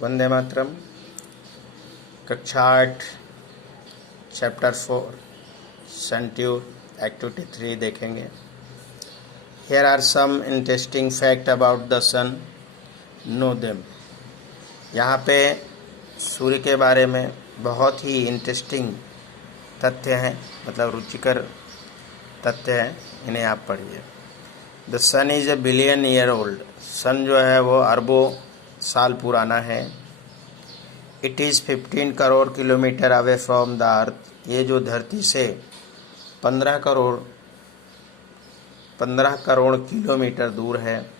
वंदे मातरम। कक्षा 8 chapter 4 सेंट्यूर activity 3 देखेंगे। Here are some interesting fact about the sun. Know them. यहाँ पे सूर्य के बारे में बहुत ही इंटरेस्टिंग तथ्य हैं, मतलब रुचिकर तथ्य हैं, इन्हें आप पढ़िए। The sun is a billion year old. Sun जो है वो अरबों साल पुराना है। It is 15 crore kilometre away from the earth. ये जो धरती से 15 करोड़ किलोमीटर दूर है।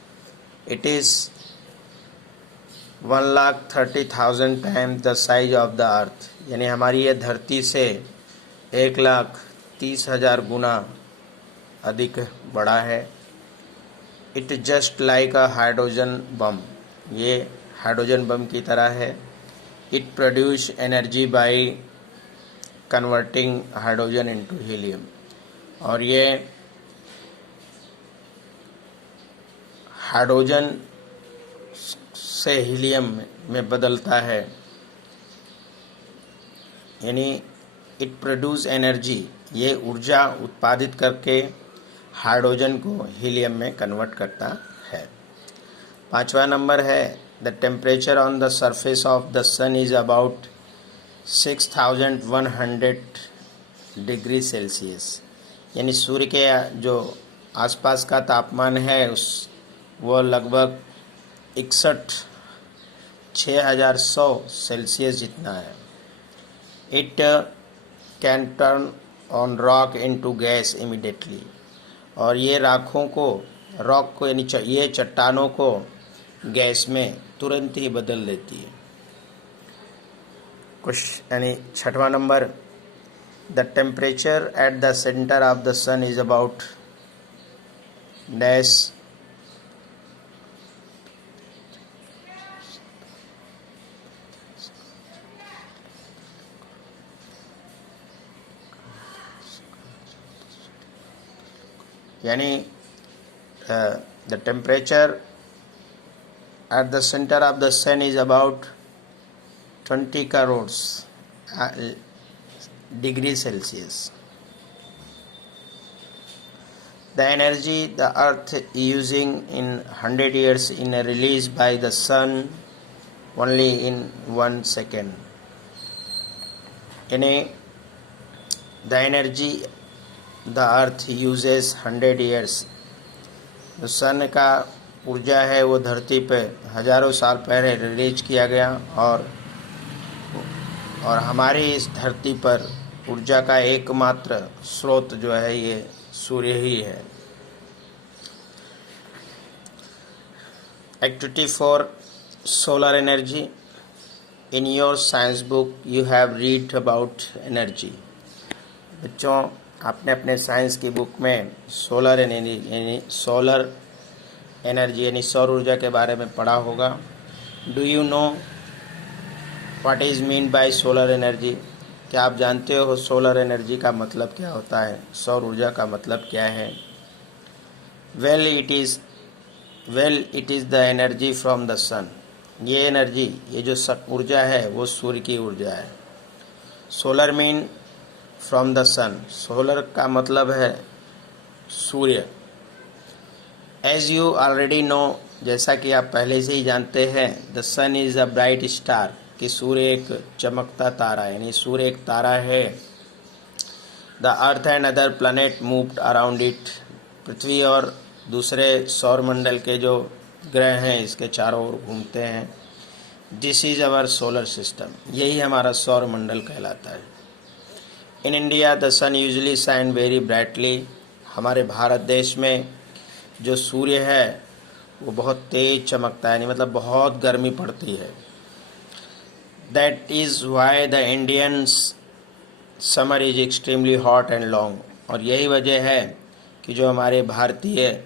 It is 1,30,000 time the size of the earth. यानी हमारी ये धरती से 1,30,000 गुना अधिक बड़ा है। It just like a hydrogen bomb. ये हाइड्रोजन बम की तरह है। It produce energy by converting hydrogen into helium. और ये हाइड्रोजन से हीलियम में बदलता है। यानी इट प्रोड्यूस एनर्जी, ये ऊर्जा उत्पादित करके हाइड्रोजन को हीलियम में कन्वर्ट करता है। 5वां नंबर है the temperature on the surface of the sun is about 6,100 degree Celsius. यानी सूर्य के जो आसपास का तापमान है वो लगभग 6,100 सेल्सियस जितना है। It can turn on rock into gas immediately. और ये रॉक को यानी ये चट्टानों को गैस में तुरंत ही बदल देती है। यानी 6वां number the temperature at the centre of the sun is about dash यानी the temperature at the center of the sun is about 20 crores degrees Celsius. The energy the earth is using in 100 years is released by the sun only in 1 second. यानी the energy the earth uses 100 years, तो सन का ऊर्जा है वो धरती पे हजारों साल पहले रिलीज किया गया। और हमारी इस धरती पर ऊर्जा का एकमात्र स्रोत जो है ये सूर्य ही है। Activity 4 solar energy. In your science book you have read about energy. बच्चों, आपने अपने साइंस की बुक में सोलर एनर्जी यानी सौर ऊर्जा के बारे में पढ़ा होगा। Do you know what is mean by solar energy? क्या आप जानते हो सोलर एनर्जी का मतलब क्या होता है, सौर ऊर्जा का मतलब क्या है? Well it is the energy from the sun. ये एनर्जी, ये जो ऊर्जा है वो सूर्य की ऊर्जा है। Solar mean from the sun. Solar का मतलब है सूर्य। एज यू ऑलरेडी नो, जैसा कि आप पहले से ही जानते हैं, the sun is a bright star, कि सूर्य एक चमकता तारा है, यानी सूर्य एक तारा है। The earth and other planet moved around it. पृथ्वी और दूसरे सौरमंडल के जो ग्रह हैं इसके चारों ओर घूमते हैं। This is our solar system, यही हमारा सौरमंडल कहलाता है। In India the sun usually shine very brightly. हमारे भारत देश में जो सूर्य है वो बहुत तेज चमकता है, यानी मतलब बहुत गर्मी पड़ती है। That is why the Indians summer is extremely hot and long. और यही वजह है कि जो हमारे भारतीय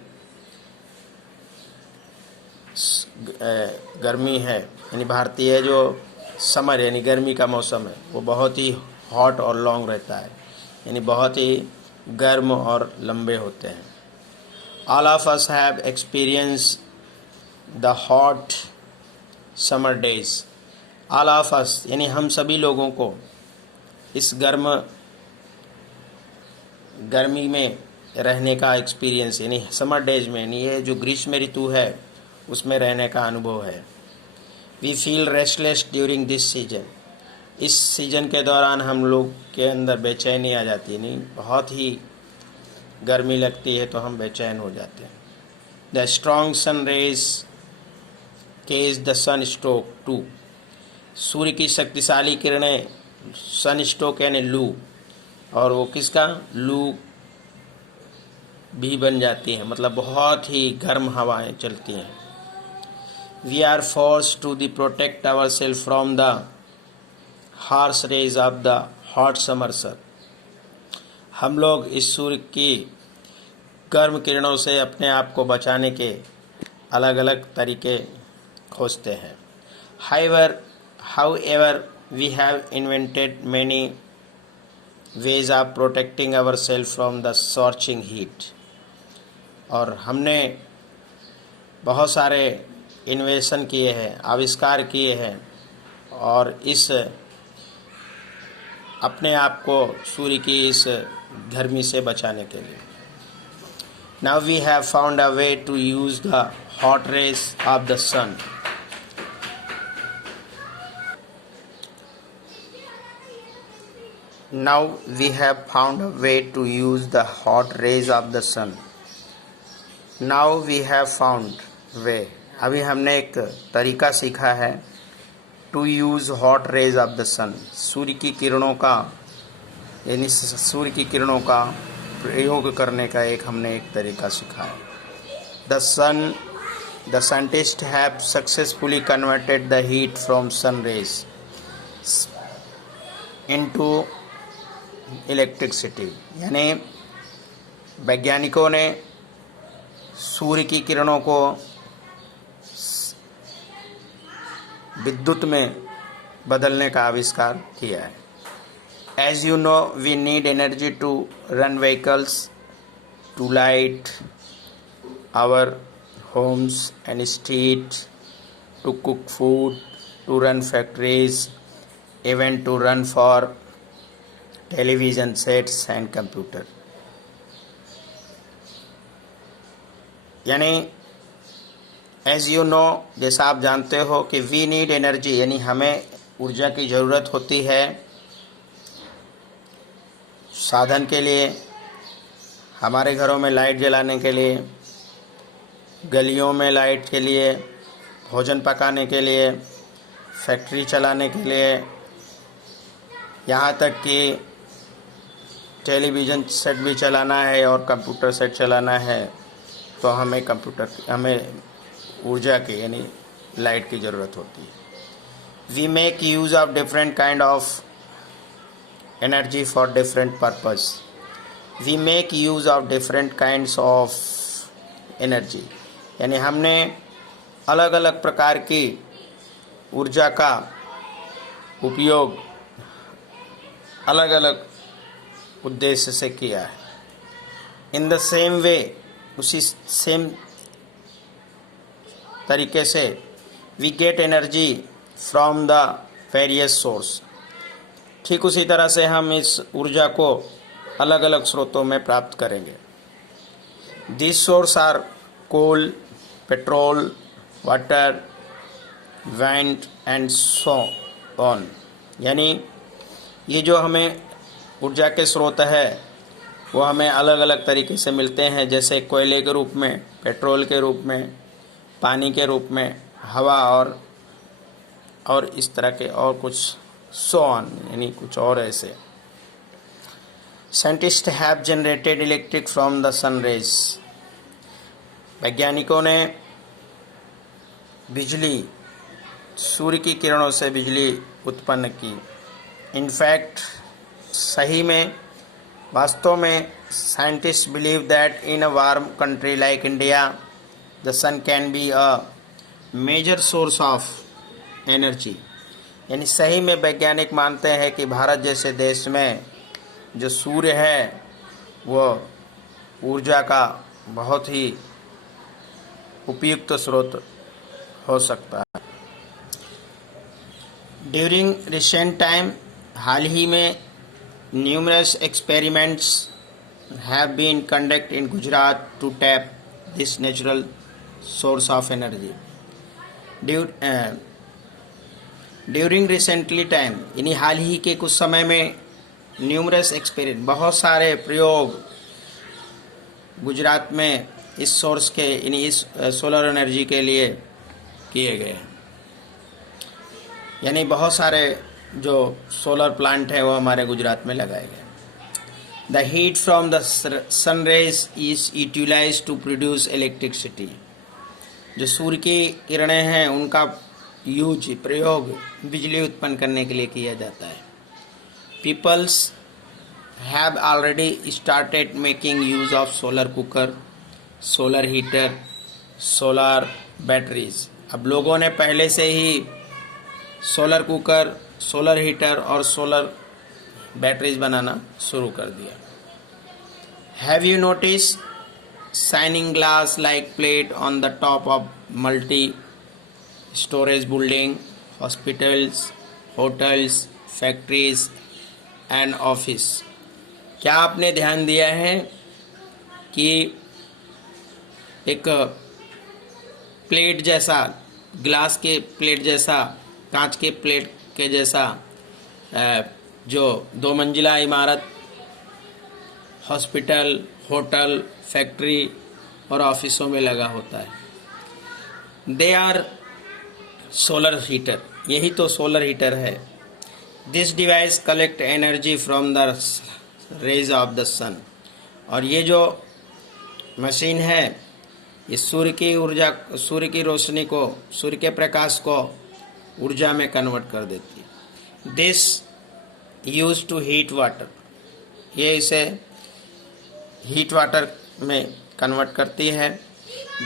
गर्मी है, यानी भारतीय जो समर यानी गर्मी का मौसम है वो बहुत ही हॉट और लॉन्ग रहता है, यानी बहुत ही गर्म और लंबे होते हैं। All of us have experienced the hot summer days. All of us यानी हम सभी लोगों को इस गर्मी में रहने का एक्सपीरियंस यानी समर डेज में यानी ये जो ग्रीष्म ऋतु है उसमें रहने का अनुभव है। We feel restless during this season, इस सीजन के दौरान हम लोग के अंदर बेचैनी आ जाती है, नहीं बहुत ही गर्मी लगती है तो हम बेचैन हो जाते हैं। The strong sun rays cage the sun stroke too, सूर्य की शक्तिशाली किरणें सन स्ट्रोक यानी लू, और वो किसका लू भी बन जाती हैं, मतलब बहुत ही गर्म हवाएं चलती हैं। We are force to the protect our self from the harsh rays of the hot summer sun, हम लोग इस सूर्य की गर्म किरणों से अपने आप को बचाने के अलग अलग तरीके खोजते हैं। However we have invented many ways of protecting our self from the scorching heat, और हमने बहुत सारे इन्वेंशन किए हैं, आविष्कार किए हैं, और इस अपने आप को सूर्य की इस गर्मी से बचाने के लिए। Now we have found a way to use the hot rays of the sun. Now we have found a way to use the hot rays of the sun. Now we have found way. अभी हमने एक तरीका सीखा है to use hot rays of the sun. सूर्य की किरणों का यानी सूर्य की किरणों का प्रयोग करने का हमने एक तरीका सीखा है। The scientists have successfully converted the heat from sun rays into electricity, यानी वैज्ञानिकों ने सूर्य की किरणों को विद्युत में बदलने का आविष्कार किया है। As you know we need energy to run vehicles, to light our homes and street, to cook food, to run factories, even to run for television sets and computer. यानी एज यू नो जैसा आप जानते हो कि we need energy यानी हमें ऊर्जा की ज़रूरत होती है साधन के लिए, हमारे घरों में लाइट जलाने के लिए, गलियों में लाइट के लिए, भोजन पकाने के लिए, फैक्ट्री चलाने के लिए, यहाँ तक कि टेलीविज़न सेट भी चलाना है और कंप्यूटर सेट चलाना है तो हमें ऊर्जा की यानी लाइट की ज़रूरत होती है। We make use of different kind of energy for different purpose. We make use of different kinds of energy यानी हमने अलग अलग प्रकार की ऊर्जा का उपयोग अलग अलग उद्देश्य से किया है। इन द सेम वे उसी सेम तरीके से we get energy from the various source, ठीक उसी तरह से हम इस ऊर्जा को अलग अलग स्रोतों में प्राप्त करेंगे। This source are coal, petrol, water, wind and so on, यानी ये जो हमें ऊर्जा के स्रोत है वो हमें अलग अलग तरीके से मिलते हैं, जैसे कोयले के रूप में, पेट्रोल के रूप में, पानी के रूप में, हवा और इस तरह के और कुछ सो ऑन यानी कुछ और ऐसे। Scientist have generated electric from the sun rays, वैज्ञानिकों ने बिजली सूर्य की किरणों से बिजली उत्पन्न की। इनफैक्ट सही में वास्तव में scientist believe that in a warm country like India the sun can be a major source of energy, यानी सही में वैज्ञानिक मानते हैं कि भारत जैसे देश में जो सूर्य है वो ऊर्जा का बहुत ही उपयुक्त स्रोत हो सकता है। ड्यूरिंग रिसेंट टाइम, हाल ही में, numerous experiments have been conduct in Gujarat to tap this natural source of energy. During recently time यानी हाल ही के कुछ समय में, न्यूमरस एक्सपेरिमेंट बहुत सारे प्रयोग गुजरात में इस सोर्स के यानी इस सोलर एनर्जी के लिए किए गए हैं। यानी बहुत सारे जो सोलर प्लांट है वो हमारे गुजरात में लगाए गए। The heat from the sun rays is utilise to produce electricity. जो सूर्य की किरणें हैं उनका प्रयोग बिजली उत्पन्न करने के लिए किया जाता है। Peoples have already started making use of solar cooker, solar heater, solar batteries. अब लोगों ने पहले से ही सोलर कुकर, सोलर हीटर और सोलर बैटरीज बनाना शुरू कर दिया। Have you notice shining glass like plate on the top of multi storage building, hospitals, hotels, factories and office. क्या आपने ध्यान दिया है कि एक प्लेट जैसा, ग्लास के प्लेट जैसा, कांच के प्लेट के जैसा जो 2 मंजिला इमारत हॉस्पिटल, होटल, फैक्ट्री और ऑफिसों में लगा होता है। दे आर सोलर हीटर, यही तो सोलर हीटर है। This device collect energy from the rays of the sun. और ये जो मशीन है ये सूर्य की ऊर्जा, सूर्य की रोशनी को, सूर्य के प्रकाश को ऊर्जा में कन्वर्ट कर देती है। This use to heat water, ये इसे हीट वाटर में कन्वर्ट करती है।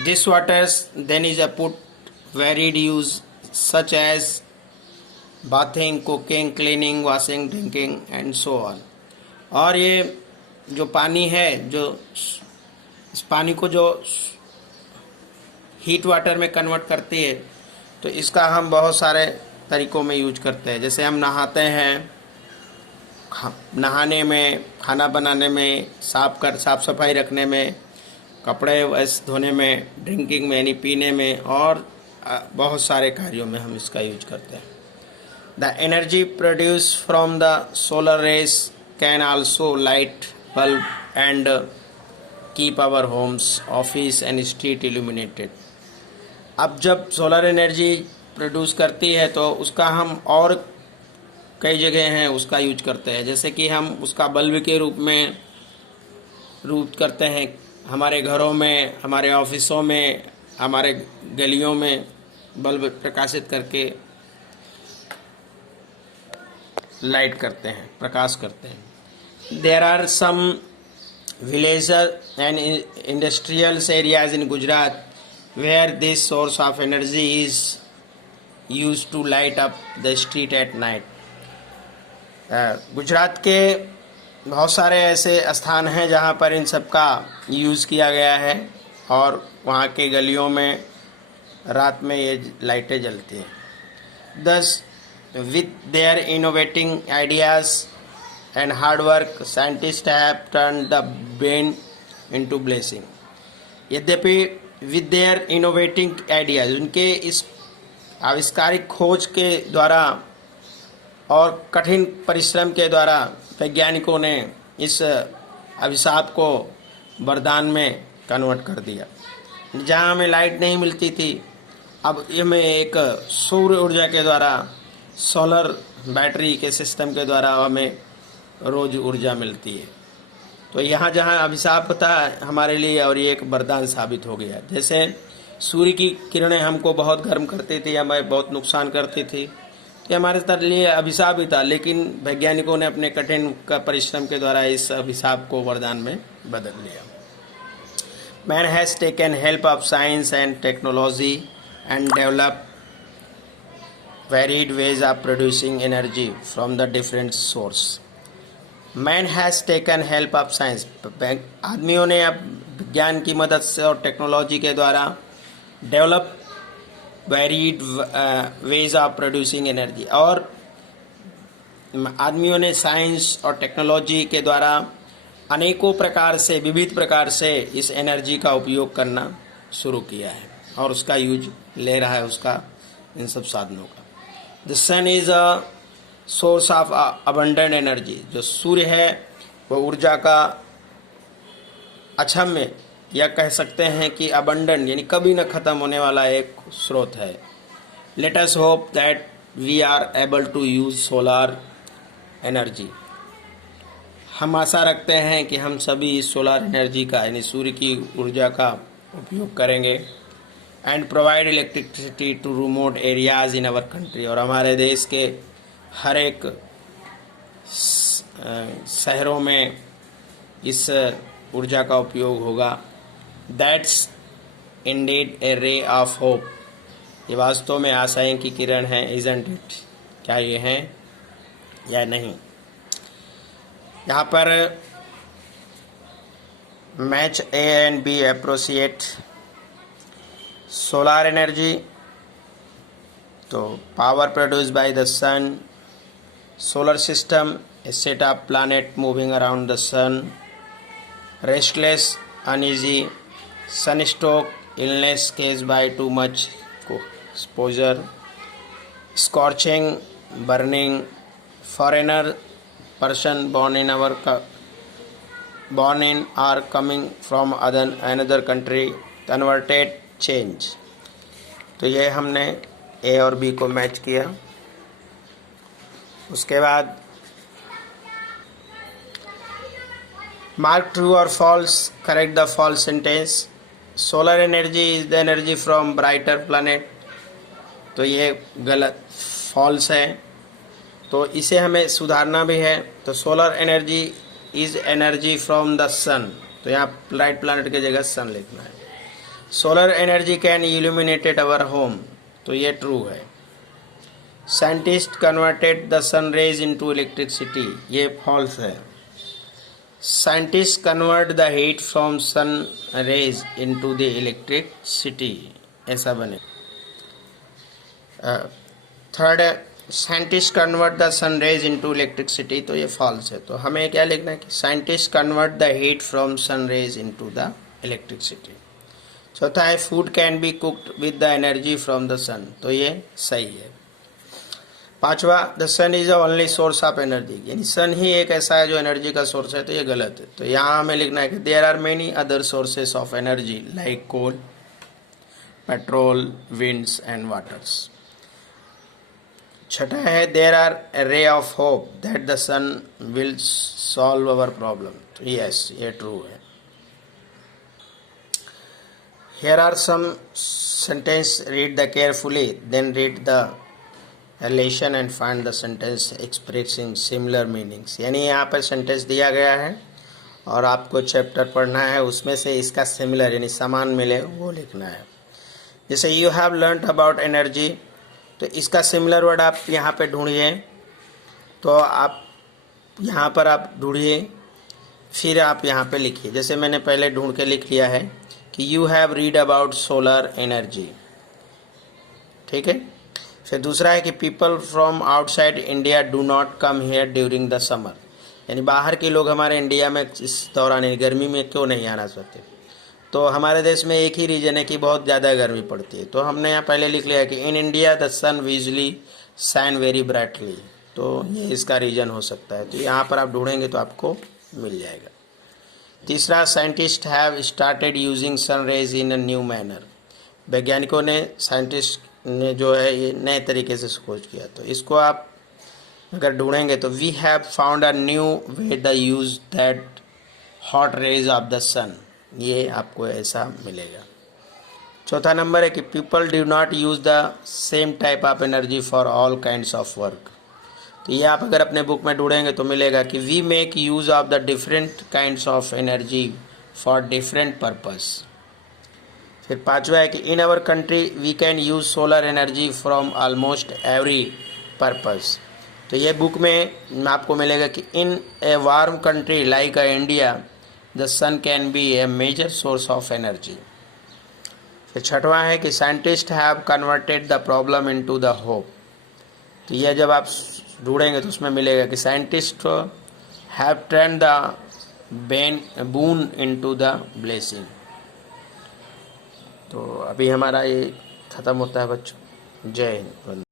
This waters then is a put varied use such as bathing, cooking, cleaning, washing, drinking and so on. और ये जो पानी है, जो इस पानी को जो हीट वाटर में कन्वर्ट करती है, तो इसका हम बहुत सारे तरीक़ों में यूज करते हैं। जैसे हम नहाते हैं, नहाने में, खाना बनाने में, साफ सफाई रखने में, कपड़े वैसे धोने में, ड्रिंकिंग में यानी पीने में, और बहुत सारे कार्यों में हम इसका यूज करते हैं। The energy produce from the solar rays can also light bulb and keep our homes, office and street illuminated. अब जब सोलर एनर्जी प्रोड्यूस करती है तो उसका हम और कई जगह हैं उसका यूज करते हैं। जैसे कि हम उसका बल्ब के रूप में यूज करते हैं हमारे घरों में, हमारे ऑफिसों में, हमारे गलियों में बल्ब प्रकाशित करके लाइट करते हैं, प्रकाश करते हैं। There are some village and industrial areas in Gujarat where this source of energy is use to light up the street at night. Gujarat के बहुत सारे ऐसे स्थान हैं जहाँ पर इन सब का यूज़ किया गया है और वहाँ के गलियों में रात में ये लाइटें जलती हैं। दस with their innovating ideas and hard work scientist have turn the brain into blessing. यद्यपि विथ देयर इनोवेटिंग आइडियाज़, उनके इस आविष्कारिक खोज के द्वारा और कठिन परिश्रम के द्वारा वैज्ञानिकों ने इस अभिशाप को वरदान में कन्वर्ट कर दिया। जहाँ हमें लाइट नहीं मिलती थी, अब हमें एक सौर ऊर्जा के द्वारा, सोलर बैटरी के सिस्टम के द्वारा हमें रोज ऊर्जा मिलती है। तो यहाँ जहाँ अभिशाप था हमारे लिए, और ये एक वरदान साबित हो गया। जैसे सूर्य की किरणें हमको बहुत गर्म करती थी, हमें बहुत नुकसान करती थी, ये हमारे लिए अभिशाप ही था, लेकिन वैज्ञानिकों ने अपने कठिन का परिश्रम के द्वारा इस अभिशाप को वरदान में बदल लिया। Man has taken help of science and technology and develop varied ways of producing energy from the different source. Man has taken help of science, आदमियों ने अब विज्ञान की मदद से और टेक्नोलॉजी के द्वारा develop varied ways of producing energy, और आदमियों ने साइंस और टेक्नोलॉजी के द्वारा अनेकों प्रकार से, विविध प्रकार से इस एनर्जी का उपयोग करना शुरू किया है और उसका यूज ले रहा है, उसका इन सब साधनों का। The sun is a source of abundant energy. जो सूर्य है वो ऊर्जा का अक्षम्य, या कह सकते हैं कि अबंडेंट यानी कभी न खत्म होने वाला एक स्रोत है। Let us hope that we are able to use solar energy. हम आशा रखते हैं कि हम सभी सोलर एनर्जी का यानी सूर्य की ऊर्जा का उपयोग करेंगे and provide electricity to remote areas in our country, और हमारे देश के हर एक शहरों में इस ऊर्जा का उपयोग होगा। That's Indeed A ray of hope. ये वास्तव में आशाएं की किरण है। इजंट इट, क्या ये हैं या नहीं। यहाँ पर match A and B appreciate solar energy. तो power produced by the sun, solar system, a set of planet moving around the sun, restless, uneasy, sunstroke, illness caused by too much exposure, scorching, burning, foreigner, person born in or coming from another country, converted, change। तो ये हमने ए और B को match किया। उसके बाद mark true और false, correct the false sentence. Solar energy is the energy from brighter planet. तो ये गलत, फॉल्स है, तो इसे हमें सुधारना भी है। तो solar energy is energy from the sun, तो यहाँ ब्राइट प्लैनेट की जगह सन लिखना है। Solar energy can illuminated our home, तो ये ट्रू है। Scientist converted the sun rays into electricity, ये फॉल्स है। Scientists convert the heat from sun rays into the electricity, ऐसा बने। Third, scientist convert the sun rays into electricity, तो ये false है। तो हमें क्या लिखना है कि scientist convert the heat from sun rays into the electricity. चौथा है food can be cooked with the energy from the sun, तो ये सही है। पांचवा, the sun is the only source of energy, यानी सन ही एक ऐसा है जो एनर्जी का सोर्स है, तो ये गलत है। तो यहाँ हमें लिखना है कि there are many other sources of energy like coal, petrol, winds and waters. छठा है there are a ray of hope that the sun will solve our problem, तो यस, ये ट्रू है। Here are some sentence, read the carefully, then read the relation and find the sentence expressing similar meanings. यानी यहाँ पर sentence दिया गया है और आपको चैप्टर पढ़ना है, उसमें से इसका सिमिलर यानी समान मिले वो लिखना है। जैसे you have learned about energy, तो इसका सिमिलर वर्ड आप यहाँ पे ढूंढिए। तो आप यहाँ पर आप ढूंढिए, फिर आप यहाँ पे लिखिए। जैसे मैंने पहले ढूंढ के लिख लिया है कि you have read about solar energy, ठीक है। फिर दूसरा है कि people from outside India do not come here during the summer, यानी बाहर के लोग हमारे इंडिया में इस दौरान गर्मी में क्यों नहीं आना चाहते। तो हमारे देश में एक ही रीज़न है कि बहुत ज़्यादा गर्मी पड़ती है। तो हमने यहाँ पहले लिख लिया कि in India the sun usually shine very brightly, तो ये इसका रीज़न हो सकता है। तो यहाँ पर आप ढूंढेंगे तो आपको मिल जाएगा। तीसरा, scientist have started using sun rays in a new manner, वैज्ञानिकों ने, साइंटिस्ट ने जो है ये नए तरीके से खोज किया। तो इसको आप अगर ढूंढेंगे तो we have found a new way the use that hot rays of the sun, ये आपको ऐसा मिलेगा। चौथा नंबर है कि people do not use the same type of energy for all kinds of work. तो ये आप अगर अपने बुक में ढूंढेंगे तो मिलेगा कि we make use of the different kinds of energy for different purpose. फिर पांचवा है कि in our country we can use solar energy from almost every purpose. तो ये बुक में आपको मिलेगा कि in a warm country like India the sun can be a major source of energy. फिर छठवां है कि scientist have converted the problem into the hope. तो यह जब आप ढूंढेंगे तो उसमें मिलेगा कि scientist have turn the boon into the blessing. तो अभी हमारा ये ख़त्म होता है बच्चों। जय हिंद।